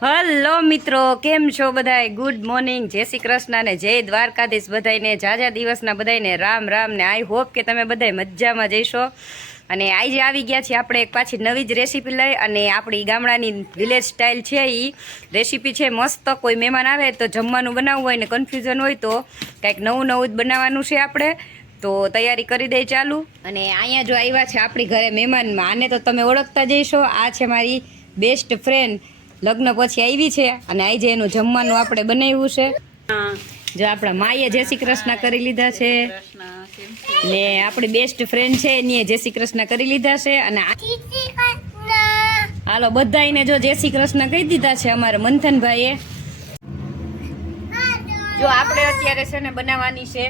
Hello મિત્રો, કેમ છો બધાય? ગુડ મોર્નિંગ જય શ્રી કૃષ્ણ ને જય દ્વારકાધીશ બધાયને. જાજા દિવસના બધાયને રામ રામ ને આઈ હોપ કે તમે બધાય મજામાં જઈશો. અને આજે આવી ગયા છીએ આપણે એક પાછી નવી જ રેસીપી લઈ અને આપણી ગામડાની વિલેજ સ્ટાઇલ છે એ રેસીપી છે મસ્ત, કોઈ મહેમાન આવે તો જમવાનું બનાવવું હોય ને કન્ફ્યુઝન હોય તો કંઈક નવું નવું જ બનાવવાનું છે આપણે. તો તૈયારી કરી દઈ ચાલુ. અને અહીંયા જો આવ્યા છે આપણી ઘરે મહેમાનમાં, આને તો તમે ઓળખતા જઈશો આ છે મારી બેસ્ટ ફ્રેન્ડ લગ્ન પછી આવી છે અને આજે એનું જમવાનું આપણે બનાવ્યું છે. જો આપણા માએ જય શ્રી કૃષ્ણ કરી લીધા છે. ને આપણી બેસ્ટ ફ્રેન્ડ છે એની જય શ્રી કૃષ્ણ કરી લીધા છે અને હાલો હાલો બધાયને જો જય શ્રી કૃષ્ણ કહી દીધા છે અમારા મંથનભાઈએ. જો આપણે અત્યારે છે ને બનાવવાની છે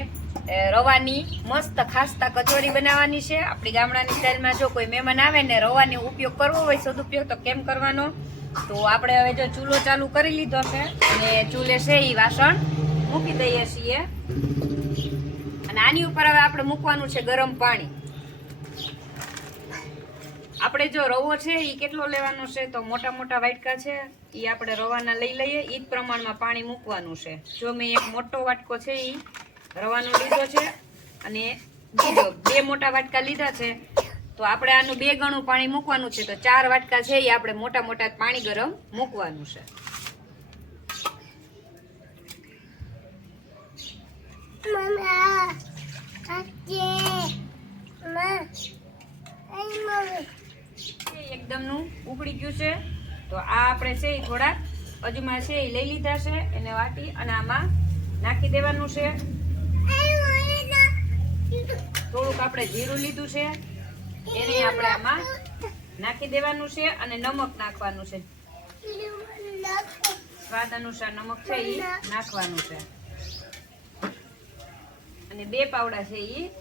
એ, રવાની મસ્ત ખાસ્તા કચોરી બનાવવાની છે. આપણી ગામડાની સ્ટાઇલમાં જો કોઈ મહેમાન આવે ને રવાની ઉપયોગ કરવો હોય સદુપયોગ તો કેમ કરવાનો? તો આપણે હવે જો ચૂલો ચાલુ કરી લીધો છે અને ચૂલે છે એ વાસણ. મૂકી દઈએ છીએ. અને આની ઉપર હવે આપણે મૂકવાનું છે ગરમ પાણી. આપણે જો રવો છે એ કેટલો લેવાનો છે? તો મોટા મોટા વાટકા છે. એ આપણે રવાના લઈ લઈએ. એ જ પ્રમાણમાં પાણી મૂકવાનું છે. જો મેં એક મોટો વાટકો છે એ રવાનો લીધો છે. અને બીજો બે મોટા વાટકા લીધા છે. તો આપણે આનું બે ગણું પાણી મૂકવાનું છે તો ચાર વાટકા છે એ આપણે મોટા મોટા પાણી ગરમ મૂકવાનું છે. એકદમનું ઉકળી ગયું છે. તો આ આપણે છે એ થોડાક અજમા છે લઈ લીધા છે, એને વાટી અને આમાં નાખી દેવાનું છે. થોડુંક આપણે જીરું લીધું છે. એને આપણે આમાં નાખી દેવાનું છે અને નમક નાખવાનું છે. સ્વાદ અનુસાર નમક છે એ નાખવાનું છે. અને બે પાવડા છે એ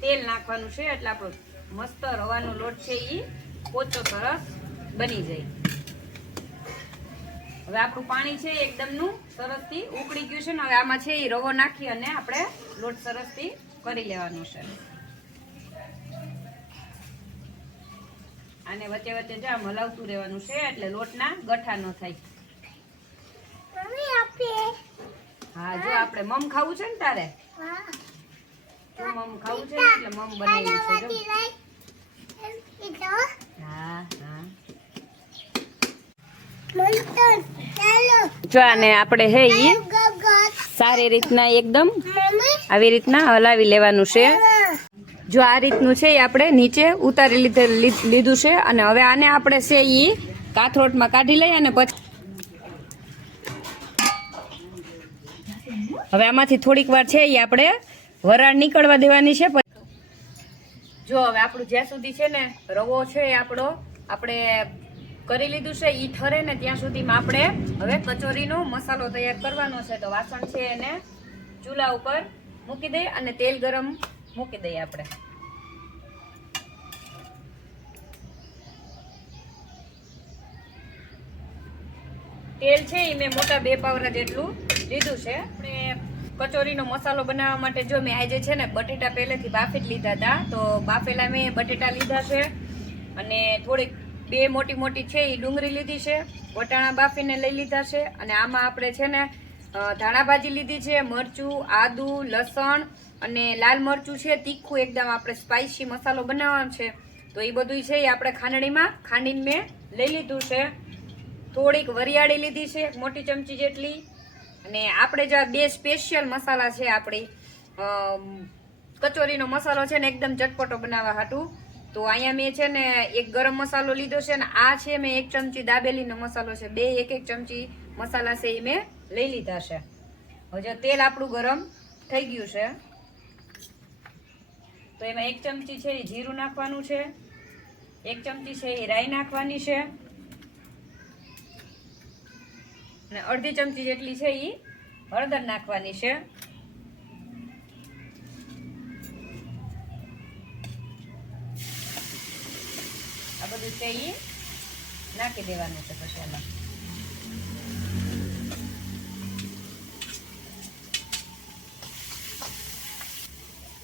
તેલ નાખવાનું છે એટલે આપણો મસ્ત રવાનો લોટ છે એ પોચો સરસ બની જાય. હવે આપણું પાણી છે એકદમનું સરસથી ઉકળી ગયું છે ને હવે આમાં છે એ રવો નાખી અને આપણે લોટ સરસથી કરી લેવાનું છે. આને વચ્ચે વચ્ચે જામ હલાવતું રહેવાનું છે એટલે લોટના ગઠા ન થાય. હા જો આપણે મમ ખાવું છે ને તારે? મમ ખાવું છે એટલે મમ બનાવ્યું છે હા હા. જો આને આપણે હે સારી રીતના એકદમ આવી રીતના હલાવી લેવાનું છે. જો આ રીતનું છે એ આપણે નીચે ઉતારી લીધે લીધું છે અને હવે આને આપણે છે એ કાથરોટમાં કાઢી લઈએ અને પછી હવે આમાંથી થોડીક વાર છે એ આપણે વરાળ નીકળવા દેવાની છે. જો હવે આપણું જ્યાં સુધી છે ને રવો છે એ આપણો આપણે કરી લીધું છે એ ઠરે ને ત્યાં સુધીમાં આપણે હવે કચોરીનો મસાલો તૈયાર કરવાનો છે. તો વાસણ છે એને ચૂલા ઉપર મૂકી દઈએ અને તેલ ગરમ મૂકી દઈએ આપણે. તેલ છે એ મેં મોટા બે પાવરા જેટલું લીધું છે. આપણે કચોરીનો મસાલો બનાવવા માટે જો મેં આજે છે ને બટેટા પહેલેથી બાફી જ લીધા હતા, તો બાફેલા મેં બટેટા લીધા છે. અને થોડીક બે મોટી મોટી છે એ ડુંગળી લીધી છે, વટાણા બાફીને લઈ લીધા છે. અને આમાં આપણે છે ને ધાણાભાજી ધાણા ભાજી લીધી છે, મરચું, આદુ, લસણ અને લાલ મરચું છે, તીખું એકદમ આપણે સ્પાઇસી મસાલો બનાવવાનો છે. તો એ બધું છે એ આપણે ખાંડણીમાં, ખાંડીને મેં લઈ લીધું છે. થોડીક વરિયાળી લીધી છે, મોટી ચમચી જેટલી. અને આપણે જે બે સ્પેશિયલ મસાલા છે આપણી કચોરીનો મસાલો છે ને એકદમ ચટપટો બનાવવા હાટું. તો અહીંયા મેં છે ને એક ગરમ મસાલો લીધો છે ને આ છે મેં એક ચમચી દાબેલીનો મસાલો છે. બે એક એક ચમચી મસાલા છે એ મેં લઈ લીધા છે. હજુ તેલ આપણું ગરમ થઈ ગયું છે. તો એમાં એક ચમચી છે એ જીરું નાખવાનું છે, એક ચમચી છે એ રાઈ નાખવાની છે, અને અડધી ચમચી જેટલી છે એ હળદર નાખવાની છે. આ બધું છે એ નાખી દેવાનું છે પછી એમાં.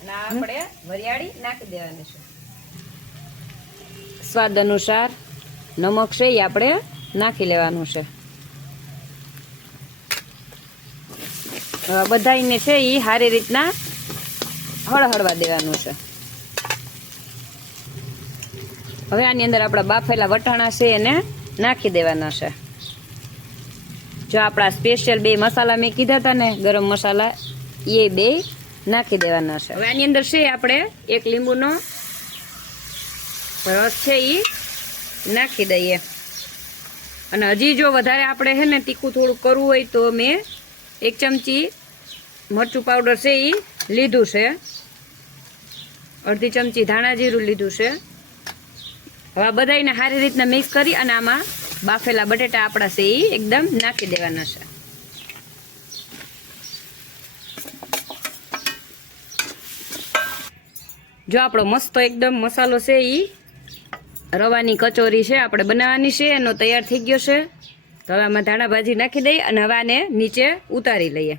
નાખી દેવાની છે. સ્વાદ અનુસાર નમક છે એ આપણે નાખી લેવાનું છે. બધાને છે એ સારી રીતના હળહળવા દેવાનું છે. હવે આની અંદર આપણા બાફેલા વટાણા છે એને નાખી દેવાના છે. જો આપણા સ્પેશિયલ બે મસાલા મેં કીધા હતા ને, ગરમ મસાલા, એ બે નાખી દેવાના છે. હવે આની અંદર છે આપણે એક લીંબુનો રસ છે એ નાખી દઈએ. અને હજી જો વધારે આપણે છે ને તીખું થોડું કરવું હોય તો મેં એક ચમચી મરચું પાવડર છે એ લીધું છે. અડધી ચમચી ધાણા જીરું લીધું છે. હવે બધાને સારી રીતના મિક્સ કરી અને આમાં બાફેલા બટેટા આપણા છે એ એકદમ નાખી દેવાના છે. જો આપણો મસ્ત એકદમ મસાલો છે એ રવાની કચોરી છે, આપણે બનાવવાની છે, એનો તૈયાર થઈ ગયો છે. તો હવે આમાં ધાણા ભાજી નાખી દઈએ અને હવાને નીચે ઉતારી લઈએ.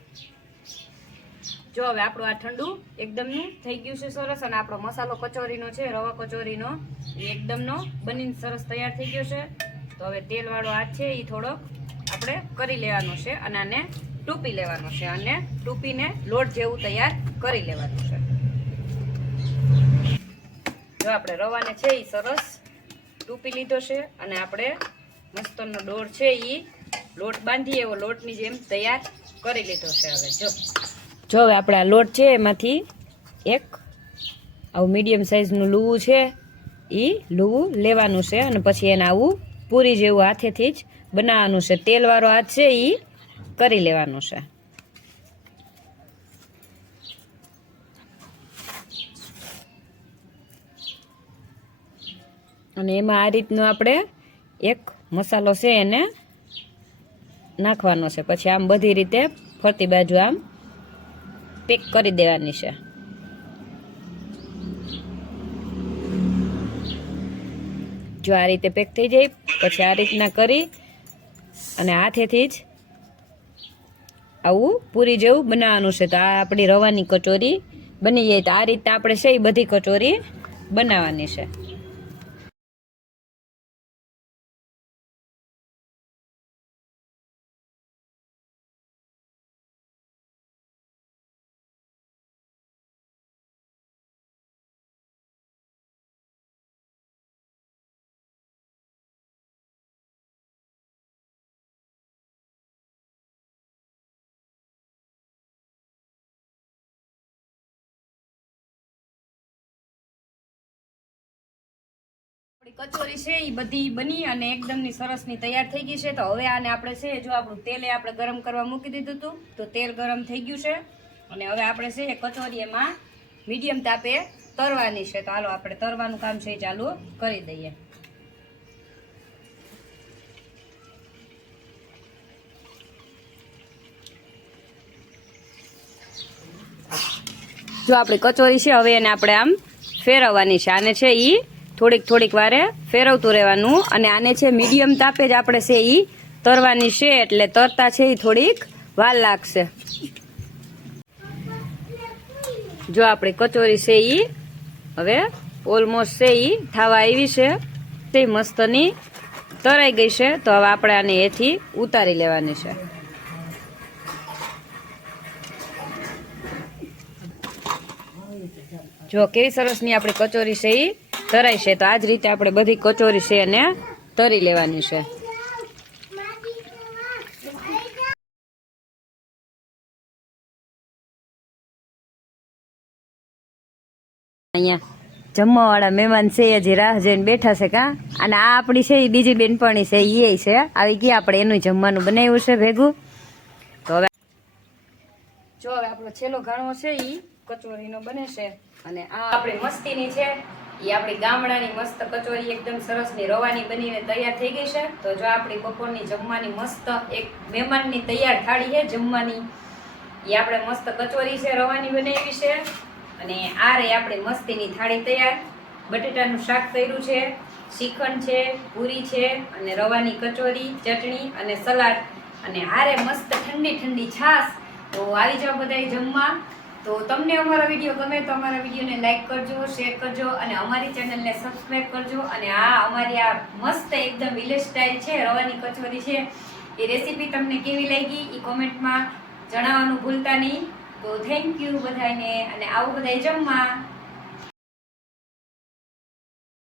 જો હવે આપણું આ ઠંડુ એકદમનું થઈ ગયું છે સરસ અને આપણો મસાલો કચોરીનો છે, રવા કચોરીનો, એ એકદમનો બનીને સરસ તૈયાર થઈ ગયો છે. તો હવે તેલવાળો હાથ છે એ થોડોક આપણે કરી લેવાનો છે અને આને ટૂપી લેવાનો છે અને ટૂપીને લોટ જેવું તૈયાર કરી લેવાનું છે. જો આપણે રવાને છે એ સરસ. ટૂપી લીધો છે અને આપણે મસ્તરનો ડોર છે એ લોટ બાંધીએ એવો લોટની જેમ તૈયાર કરી લીધો છે હવે, જો. જો હવે આપણે આ લોટ છે એમાંથી એક, આવું મીડિયમ સાઇઝનું લૂવું છે એ લૂવું લેવાનું છે અને પછી એને આવું પૂરી જેવું હાથેથી જ બનાવવાનું છે. તેલવાળો હાથ છે એ કરી લેવાનું છે. અને એમાં આ રીતનું આપણે એક મસાલો છે એને નાખવાનો છે. પછી આમ બધી રીતે ફરતી બાજુ આમ પેક કરી દેવાની છે. જો આ રીતે પેક થઈ જાય, પછી આ રીતના કરી અને હાથેથી જ આવું પૂરી જેવું બનાવવાનું છે. તો આ આપણી રવાની કચોરી બની જાય. તો આ રીતે આપણે છે એ બધી કચોરી બનાવવાની છે. કચોરી છે એ બધી બની અને એકદમની સરસની તૈયાર થઈ ગઈ છે. તો હવે આને આપણે છે, જો આપણું તેલે આપણે ગરમ કરવા મૂકી દીધું હતું, તો તેલ ગરમ થઈ ગયું છે. અને હવે આપણે છે, એ કચોરી એમાં મીડિયમ તાપે તરવાની છે. તો હાલો, આપણે તરવાનું કામ છે, એ ચાલુ કરી દઈએ. જો આપણી કચોરી છે, હવે એને આપણે આમ ફેરવવાની છે. આને છે એ થોડીક થોડીક વારે ફેરવતું રહેવાનું. અને આને છે મીડિયમ તાપે જ આપણે છે એ તરવાની છે, એટલે તરતા છે એ થોડીક વાર લાગશે. જો આપણી કચોરી છે એ હવે ઓલમોસ્ટ છે એ થવા આવી છે. તે મસ્તની તરાઈ ગઈ છે, તો હવે આપણે આને એથી ઉતારી લેવાની છે. જો કેવી સરસની આપણી કચોરી છે એ તરાઈ છે. તો આ રીતે આપણે બધી કચોરી છે એને તરી લેવાની છે. અહીંયા જમવાવાળા મહેમાન છે, હજી રાહ જોઈને બેઠા છે કા? અને આ આપણી છે, એ બીજી બેનપણી છે એ છે. આવી ગયા આપણે એનું જમવાનું બનાવ્યું છે ભેગું. તો હવે જો હવે આપણો છેલ્લો ઘાણો છે એ કચોરીનો બને છે. અને આ આપણી મસ્તીની છે. એ આપણી ગામડાની મસ્ત કચોરી એકદમ સરસની રવાની બનીને તૈયાર થઈ ગઈ છે. તો જો આપણી બપોરની જમવાની મસ્ત એક મહેમાનની તૈયાર થાળી છે જમવાની. એ આપણે મસ્ત કચોરી છે રવાની બનાવી છે. અને આ રહી આપણી મસ્તીની થાળી તૈયાર. બટેટાનું શાક કર્યું છે શ્રીખંડ છે, પૂરી છે અને રવાની કચોરી, ચટણી અને સલાડ. અને હારે મસ્ત ઠંડી ઠંડી છાશ. તો આવી જાઓ બધા જમવા. તો તમને અમારો વીડિયો ગમે તો અમારા વિડીયોને લાઈક કરજો શેર કરજો અને અમારી ચેનલને સબસ્ક્રાઈબ કરજો. અને આ અમારી આ મસ્ત એકદમ વિલેજ સ્ટાઇલ છે, રવાની કચોરી છે. એ રેસીપી તમને કેવી લાગી એ કોમેન્ટમાં જણાવવાનું ભૂલતા નહીં. તો થેન્ક યુ બધાને અને આવું બધાય જમવા.